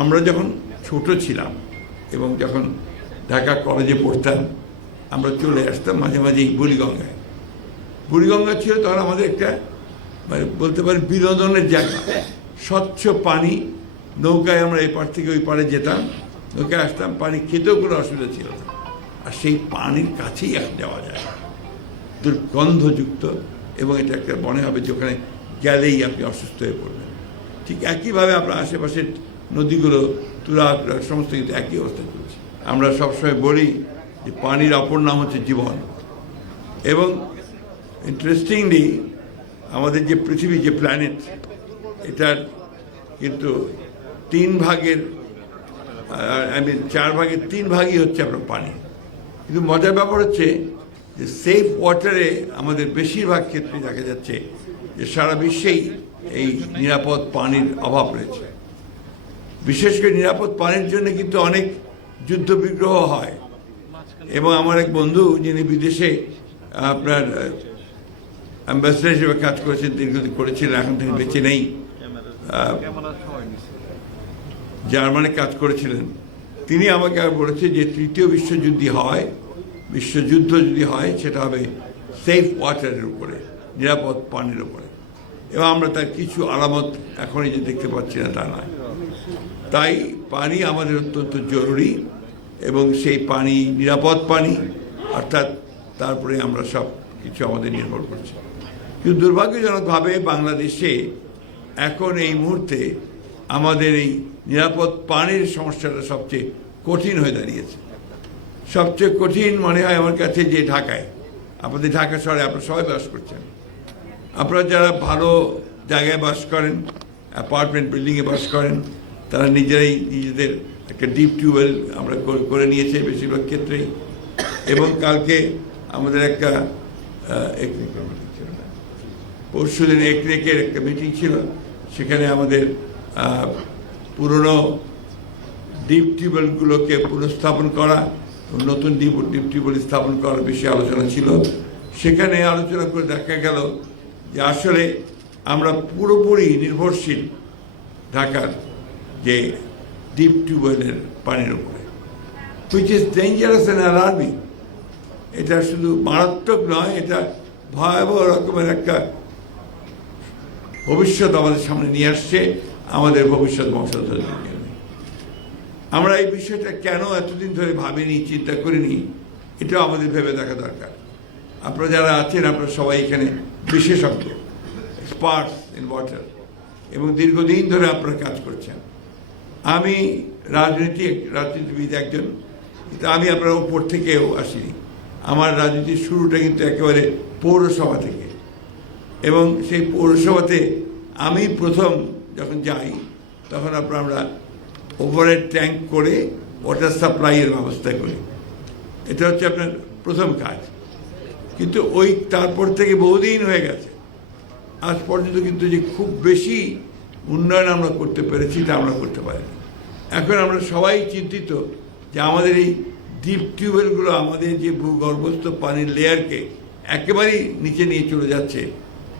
আমরা যখন ছোট ছিলাম এবং যখন ঢাকা কলেজে পড়তাম আমরা চলে আসতাম মাঝে মাঝেই বুড়িগঙ্গায়। বুড়িগঙ্গা ছিল তখন আমাদের একটা মানে বলতে পারি বিনোদনের জায়গা, স্বচ্ছ পানি, নৌকায় আমরা এই পার থেকে ওই পারে যেতাম, নৌকায় আসতাম, পানি খেতেও কোনো অসুবিধা ছিল না। আর সেই পানির কাছেই যাওয়া যায়, দুর্গন্ধযুক্ত, এবং এটা একটা মনে হবে যে ওখানে গেলেই আপনি অসুস্থ হয়ে পড়বেন। ঠিক একইভাবে আপনার আশেপাশের নদীগুলো তুরা সমস্ত কিন্তু একই অবস্থা চলছে। আমরা সবসময় বলি যে পানির অপর নাম হচ্ছে জীবন। এবং ইন্টারেস্টিংলি আমাদের যে পৃথিবী, যে প্ল্যানেট, এটার কিন্তু 3 ভাগের 4 ভাগের 3 ভাগই হচ্ছে আপনার পানি। কিন্তু মজার ব্যাপার হচ্ছে যে সেফ ওয়াটারে আমাদের বেশিরভাগ ক্ষেত্রে দেখা যাচ্ছে যে সারা বিশ্বেই এই নিরাপদ পানির অভাব রয়েছে। বিশেষ করে নিরাপদ পানির জন্য কিন্তু অনেক যুদ্ধ বিগ্রহ হয়। এবং আমার এক বন্ধু যিনি বিদেশে আপনার অ্যাম্বাসেডর হিসেবে কাজ করেছেন, দীর্ঘদিন করেছিলেন, এখন তিনি বেঁচে নেই, জার্মানি কাজ করেছিলেন, তিনি আমাকে বলেছে যে তৃতীয় বিশ্বযুদ্ধ যদি হয় সেটা হবে সেফ ওয়াটারের উপরে, নিরাপদ পানির উপরে। এবং আমরা তার কিছু আলামত এখনই যে দেখতে পাচ্ছি না তা নয়। তাই পানি আমাদের অত্যন্ত জরুরি, এবং সেই পানি নিরাপদ পানি, অর্থাৎ তারপরে আমরা সব কিছু আমাদের নির্ভর করছি। কিন্তু দুর্ভাগ্যজনকভাবে বাংলাদেশে এখন এই মুহূর্তে আমাদের এই নিরাপদ পানির সমস্যাটা সবচেয়ে কঠিন হয়ে দাঁড়িয়েছে। সবচেয়ে কঠিন মনে হয় আমার কাছে যে ঢাকায়, আপনাদের ঢাকা শহরে আপনারা সবাই বাস করছেন, আপনারা যারা ভালো জায়গায় বাস করেন, অ্যাপার্টমেন্ট বিল্ডিংয়ে বাস করেন, তারা নিজেদের একটা ডিপ টিউবওয়েল আমরা করে নিয়েছে বেশিরভাগ ক্ষেত্রেই। এবং কালকে আমাদের একটা পরশুদিন একরেকের একটা মিটিং ছিল, সেখানে আমাদের পুরনো ডিপ টিউবওয়েলগুলোকে পুনঃস্থাপন করা, নতুন ডিপ টিউবওয়েল স্থাপন করার বিষয়ে আলোচনা ছিল। সেখানে আলোচনা করে দেখা গেল যে আসলে আমরা পুরোপুরি নির্ভরশীল ঢাকার যে ডিপ টিউবওয়েলের পানির উপরে, which is dangerous and alarming. এটা শুধু মারাত্মক নয়, এটা ভয়াবহ রকমের একটা ভবিষ্যৎ আমাদের সামনে নিয়ে আসছে আমাদের ভবিষ্যৎ বংশধরদের জন্য। আমরা এই বিষয়টা কেন এতদিন ধরে ভাবিনি, চিন্তা করিনি, এটাও আমাদের ভেবে দেখা দরকার। আপনারা যারা আছেন আপনারা সবাই এখানে বিশেষজ্ঞ, এক্সপার্টস ইন ওয়াটার, এবং দীর্ঘদিন ধরে আপনারা কাজ করছেন। আমি রাজনীতিবিদ একজন, কিন্তু আমি আপনার উপর থেকেও আসিনি। আমার রাজনীতির শুরুটা কিন্তু একেবারে পৌরসভা থেকে, এবং সেই পৌরসভাতে আমি প্রথম যখন যাই তখন আমরা ওভারহেড ট্যাঙ্ক করে ওয়াটার সাপ্লাইয়ের ব্যবস্থা করি। এটা হচ্ছে আপনার প্রথম কাজ। কিন্তু তারপর থেকে বহুদিন হয়ে গেছে, আজ পর্যন্ত কিন্তু যে খুব বেশি উন্নয়ন আমরা করতে পেরেছি তা আমরা করতে পারিনি। এখন আমরা সবাই চিন্তিত যে আমাদের এই ডিপ টিউবওয়েলগুলো আমাদের যে ভূগর্ভস্থ পানির লেয়ারকে একেবারেই নিচে নিয়ে চলে যাচ্ছে।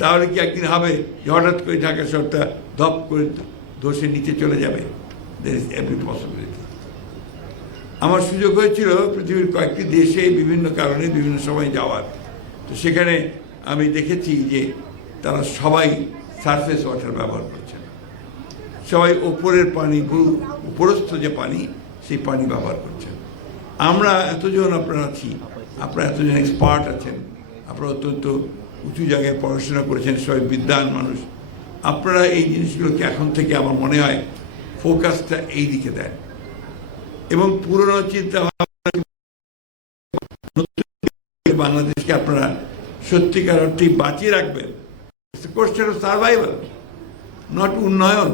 তাহলে কি একদিন হবে যে হঠাৎ করে ঢাকা শহরটা ধপ করে ধসে নিচে চলে যাবে? There is every possibility. আমার সুযোগ হয়েছিল পৃথিবীর কয়েকটি দেশে বিভিন্ন কারণে বিভিন্ন সময় যাওয়ার, তো সেখানে আমি দেখেছি যে তারা সবাই সারফেস ওয়াটার ব্যবহার করছেন, সবাই ওপরের পানি, উপরস্থ যে পানি সেই পানি ব্যবহার করছেন। আমরা এতজন আপনারা আছি, আপনারা এতজন এক্সপার্ট আছেন, আপনারা অত্যন্ত উঁচু জায়গায় পড়াশোনা করেছেন, সবাই বিদ্বান মানুষ, আপনারা এই জিনিসগুলোকে এখন থেকে আমার মনে হয় ফোকাসটা এই দিকে দেন, এবং পুরনো চিন্তা বাংলাদেশকে আপনারা সত্যিকার অর্থে বাঁচিয়ে রাখবেন। কোশ্চেন অফ সার্ভাইভাল, নট উন্নয়ন।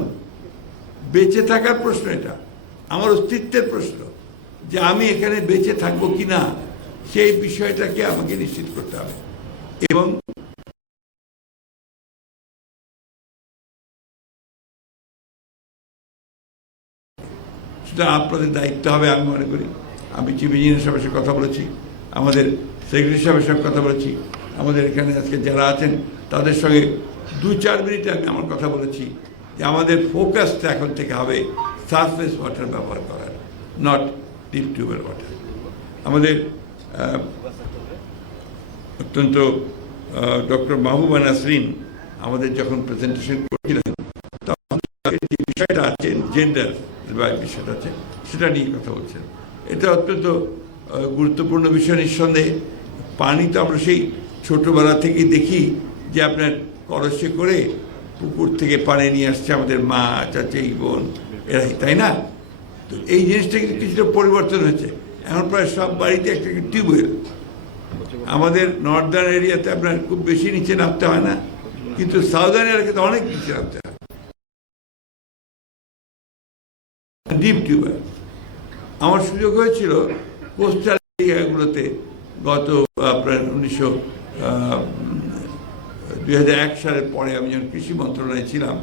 বেঁচে থাকার প্রশ্ন, এটা আমার অস্তিত্বের প্রশ্ন, যে আমি এখানে বেঁচে থাকবো কিনা সেই বিষয়টাকে আমাকে নিশ্চিত করতে হবে। এবং সেটা আপনাদের দায়িত্ব হবে আমি মনে করি। আমি চিফ ইঞ্জিনিয়ার সাহেবের সঙ্গে কথা বলেছি, আমাদের সেক্রেটারি সাহেবের সঙ্গে কথা বলেছি, আমাদের এখানে আজকে যারা আছেন তাদের সঙ্গে 2-4 মিনিটে আমি আমার কথা বলেছি যে আমাদের ফোকাসটা এখন থেকে হবে সারফেস ওয়াটার ব্যবহার করার, নট ডিপ টিউবের ওয়াটার। আমাদের অত্যন্ত ডক্টর মাহবুবা নাসরিন আমাদের যখন প্রেজেন্টেশন করেছিলেন তখন যে বিষয়টা আছে জেন্ডার বিষয়টা আছে সেটা নিয়ে কথা বলছেন। এটা অত্যন্ত গুরুত্বপূর্ণ বিষয় নিঃসন্দেহে। পানি তো আমরা সেই ছোটোবেলা থেকেই দেখি যে আপনার কলসে করে পুকুর থেকে পানি নিয়ে আসছে আমাদের মা, চাচি, বোন এরাই, তাই না? তো এই জিনিসটা কিন্তু কিছুটা পরিবর্তন হয়েছে। এখন প্রায় সব বাড়িতে একটা টিউবওয়েল। আমাদের নর্দার্ন এরিয়াতে আপনার খুব বেশি নিচে নামতে হয় না, কিন্তু সাউদার্ন এলাকাতে অনেক নিচে নামতে হয় ডিপ টিউবওয়েল। আমার সুযোগ হয়েছিল কোস্টাল এরিয়াগুলোতে গত আপনার 2001 সালের পরে আমি যখন কৃষি মন্ত্রণালয়ে ছিলাম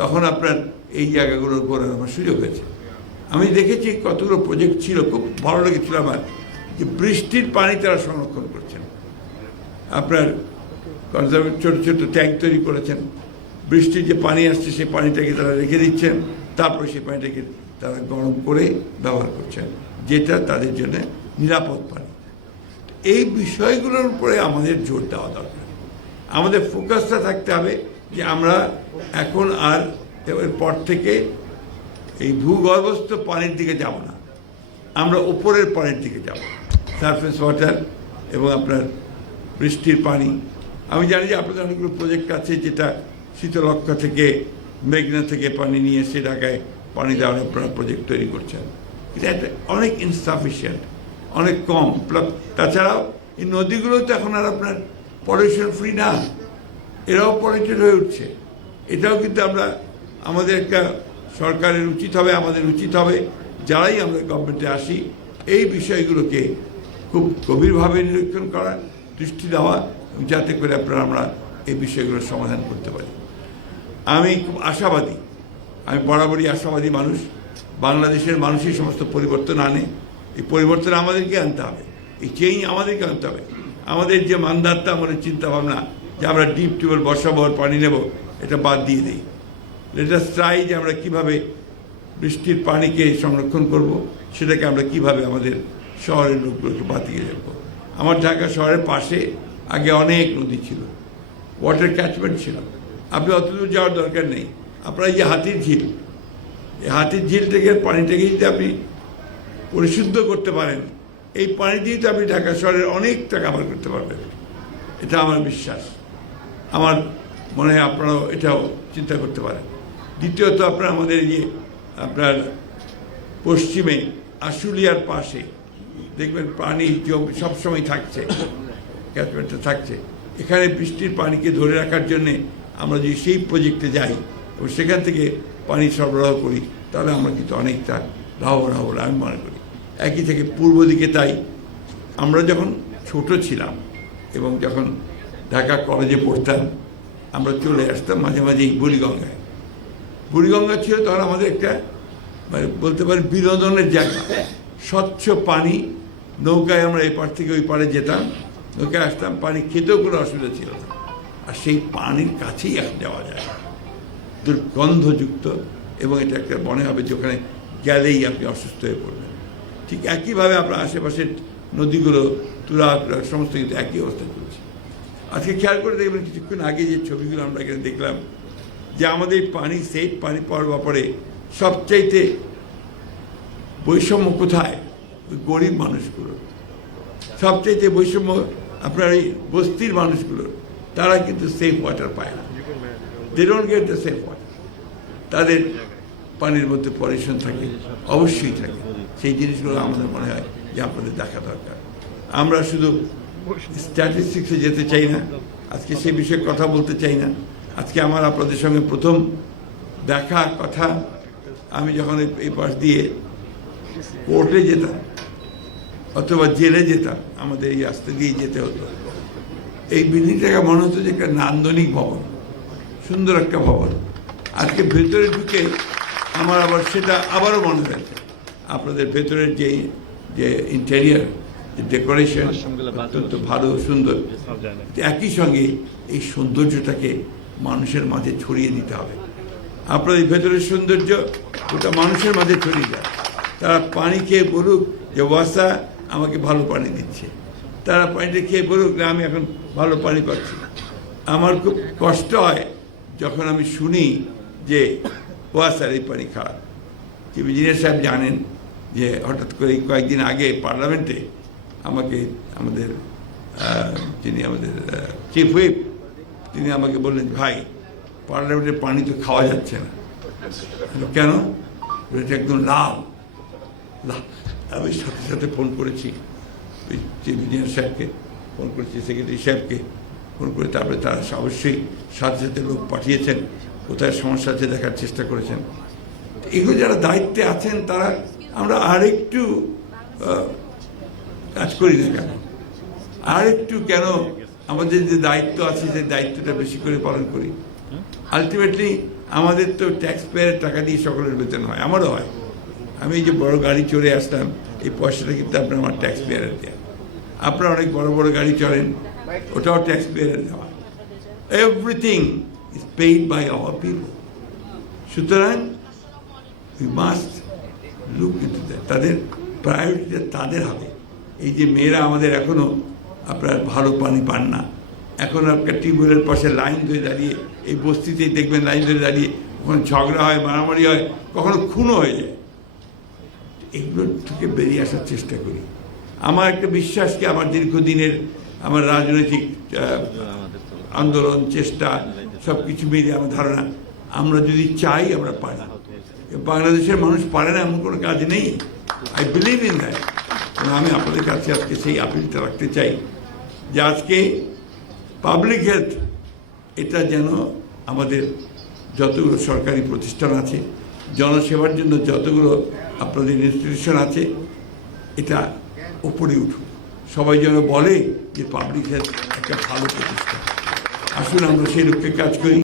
তখন আপনার এই জায়গাগুলো ঘোরার আমার সুযোগ হয়েছে। আমি দেখেছি কতগুলো প্রজেক্ট ছিল, খুব ভালো লেগেছিল আমার যে বৃষ্টির পানি তারা সংরক্ষণ করছেন। আপনার কনজারভেট ছোটো ছোটো ট্যাঙ্ক তৈরি করেছেন, বৃষ্টির যে পানি আসছে সেই পানিটাকে তারা রেখে দিচ্ছেন, তারপরে সেই পানিটাকে তারা গরম করে ব্যবহার করছেন, যেটা তাদের জন্য নিরাপদ পানি। এই বিষয়গুলোর উপরে আমাদের জোর দেওয়া দরকার। আমাদের ফোকাসটা থাকতে হবে যে আমরা এখন আর এরপর থেকে এই ভূগর্ভস্থ পানির দিকে যাব না, আমরা উপরের পানির দিকে যাব, সারফেস ওয়াটার এবং আপনার বৃষ্টির পানি। আমি জানি যে আপনাদের অনেকগুলো প্রজেক্ট আছে যেটা শীতলক্ষা থেকে মেঘনা থেকে পানি নিয়ে এসে ঢাকায় পানি দেওয়ার আপনারা প্রজেক্ট তৈরি করছেন, কিন্তু এটা অনেক ইনসাফিসিয়েন্ট, অনেক কম। তাছাড়াও এই নদীগুলো তো এখন আর আপনার পলিউশন ফ্রি না, এরাও পলিউটেড হয়ে উঠছে। এটাও কিন্তু আমাদের একটা সরকারের উচিত হবে, আমাদের উচিত হবে যারাই আমরা গভর্নমেন্টে আসি এই বিষয়গুলোকে খুব গভীরভাবে নিরীক্ষণ করা, দৃষ্টি দেওয়া, যাতে করে আমরা এই বিষয়গুলোর সমাধান করতে পারি। আমি খুব আশাবাদী, আমি বরাবরই আশাবাদী মানুষ। বাংলাদেশের মানুষই সমস্ত পরিবর্তন আনে, এই পরিবর্তন আমাদেরকে আনতে হবে, এই চেঞ্জ আমাদেরকে আনতে হবে। আমাদের যে মানদাত্তা, আমাদের চিন্তাভাবনা যে আমরা ডিপ টিউবওয়েল বসাবো আর পানি নেব, এটা বাদ দিয়ে দিই। লেট আস ট্রাই যে আমরা কীভাবে বৃষ্টির পানিকে সংরক্ষণ করব, সেটাকে আমরা কিভাবে আমাদের শহরের লোকগুলোকে বাঁচিয়ে যাব। আমার ঢাকা শহরের পাশে আগে অনেক নদী ছিল, ওয়াটার ক্যাচমেন্ট ছিল, আপনি অতদূর যাওয়ার দরকার নেই। আপনার এই যে হাতির ঝিল, এই হাতির ঝিল থেকে পানিটাকে যদি আপনি পরিশুদ্ধ করতে পারেন, এই পানি দিয়ে তো আপনি ঢাকা শহরের অনেকটা কাভার করতে পারবেন, এটা আমার বিশ্বাস। আমার মনে হয় আপনারাও এটাও চিন্তা করতে পারেন। দ্বিতীয়ত আপনার আমাদের এই যে আপনার পশ্চিমে আশুলিয়ার পাশে দেখবেন পানি সবসময় থাকছে, ক্যাচমেন্টটা থাকছে। এখানে বৃষ্টির পানিকে ধরে রাখার জন্যে আমরা যদি সেই প্রজেক্টে যাই এবং সেখান থেকে পানি সরবরাহ করি, তাহলে আমরা কিন্তু অনেকটা লাভবান হব আমি মনে করি। একই থেকে পূর্ব দিকে তাই আমরা যখন ছোট ছিলাম এবং যখন ঢাকা কলেজে পড়তাম, আমরা চলে আসতাম মাঝে মাঝেই বুড়িগঙ্গায়। বুড়িগঙ্গা ছিল তখন আমাদের একটা মানে বলতে পারি বিনোদনের জায়গা, স্বচ্ছ পানি, নৌকায় আমরা এই পার থেকে ওই পারে যেতাম, নৌকায় আসতাম, পানি খেতেও কোনো অসুবিধা ছিল না। আর সেই পানির কাছেই যাওয়া যায়, দুর্গন্ধযুক্ত, এবং এটা একটা মনে হবে যে ওখানে গেলেই আপনি অসুস্থ হয়ে পড়বেন। ঠিক একইভাবে আপনার আশেপাশের নদীগুলো, তুরা সমস্ত কিন্তু একই অবস্থা চলছে। আজকে খেয়াল করে দেখবেন কিছুক্ষণ আগে যে ছবিগুলো আমরা এখানে দেখলাম, যে আমাদের পানি সেট পানি পাওয়ার ব্যাপারে সবচাইতে বৈষম্য কোথায়? ওই গরিব মানুষগুলো সবচাইতে বৈষম্য আপনার এই বস্তির মানুষগুলো, তারা কিন্তু সেফ ওয়াটার পায় না, they don't get the safe water. তাদের পানির মধ্যে পলিউশন থাকে, অবশ্যই থাকে। সেই জিনিসগুলো আমাদের মনে হয় যে আপনাদের দেখা দরকার। আমরা শুধু স্ট্যাটিস্টিক্সে যেতে চাই না, আজকে সেই বিষয়ে কথা বলতে চাই না। আজকে আমার আপনাদের সঙ্গে প্রথম দেখা কথা, আমি যখন এই পাশ দিয়ে কোর্টে যেতাম অথবা জেলে যেতাম, আমাদের এই রাস্তা দিয়ে যেতে হতো। এই বিল্ডিংটাকে মনে হতো যে একটা নান্দনিক ভবন, সুন্দর একটা ভবন। আজকে ভেতরে ঢুকে আমার আবার সেটা আবারও মনে হয়েছে। আপনাদের ভেতরের যে ইন্টেরিয়ার, যে ডেকোরেশন অত্যন্ত ভালো, সুন্দর। একই সঙ্গে এই সৌন্দর্যটাকে মানুষের মাঝে ছড়িয়ে দিতে হবে। আপনাদের ভেতরের সৌন্দর্য ওটা মানুষের মাঝে ছড়িয়ে যায়। তারা পানি খেয়ে বলুক যে ওয়াসা আমাকে ভালো পানি দিচ্ছে, তারা পানিটা খেয়ে বলুক না আমি এখন ভালো পানি পাচ্ছি। আমার খুব কষ্ট হয় যখন আমি শুনি যে ওয়াসার এই পানি খারাপ। চিফ ইঞ্জিনিয়ার সাহেব জানেন যে হঠাৎ করে কয়েকদিন আগে পার্লামেন্টে আমাকে আমাদের যিনি আমাদের চিফ হুইপ তিনি আমাকে বললেন ভাই পার্লামেন্টের পানি তো খাওয়া যাচ্ছে না। কেন? এটা একদম লাল। আমি সাথে সাথে ফোন করেছি চিফ ইঞ্জিনিয়ার সাহেবকে, ফোন করেছি সেক্রেটারি সাহেবকে ফোন করে, তারপরে তারা অবশ্যই সাথে সাথে লোক পাঠিয়েছেন, কোথায় সমস্যা আছে দেখার চেষ্টা করেছেন। এগুলো যারা দায়িত্বে আছেন তারা আমরা আরেকটু কাজ করি না কেন? আরেকটু কেন আমাদের যে দায়িত্ব আছে সেই দায়িত্বটা বেশি করে পালন করি? আলটিমেটলি আমাদের তো ট্যাক্স পেয়ারের টাকা দিয়ে সকলের বেতন হয়, আমারও হয়। আমি এই যে বড় গাড়ি চড়ে আসলাম এই পয়সাটা কিন্তু আপনার আমার ট্যাক্স পেয়ারের দেওয়া। আপনারা অনেক বড় বড় গাড়ি চড়েন, ওটাও ট্যাক্স পেয়ারের দেওয়া। Everything is paid by our people. সুতরাং we must look into that. তাদের প্রায়োরিটিটা তাদের হবে। এই যে মেয়েরা আমাদের এখনও আপনার ভালো পানি পান না, এখন আপনার টিউবওয়েলের পাশে লাইন ধরে দাঁড়িয়ে, এই বস্তিতেই দেখবেন লাইন ধরে দাঁড়িয়ে কখনো ঝগড়া হয়, মারামারি হয়, কখনো খুনও হয়ে যায়। এগুলো থেকে বেরিয়ে আসার চেষ্টা করি। আমার একটা বিশ্বাস কি আমার দীর্ঘদিনের আমার রাজনৈতিক আন্দোলন চেষ্টা সব কিছু মিলিয়ে আমার ধারণা আমরা যদি চাই আমরা পারি। বাংলাদেশের মানুষ পারে না এমন কোনো কাজ নেই। I believe in that. আমি আপনাদের কাছে আজকে সেই আপিলটা রাখতে চাই যে আজকে পাবলিক হেলথ এটা যেন আমাদের যতগুলো সরকারি প্রতিষ্ঠান আছে, জনসেবার জন্য যতগুলো আপনাদের ইনস্টিটিউশন আছে, এটা উপরে উঠুক। সবাই যেন বলে যে পাবলিক হেলথ একটা ভালো প্রতিষ্ঠান। আসুন আমরা সেই লক্ষ্যে কাজ করি।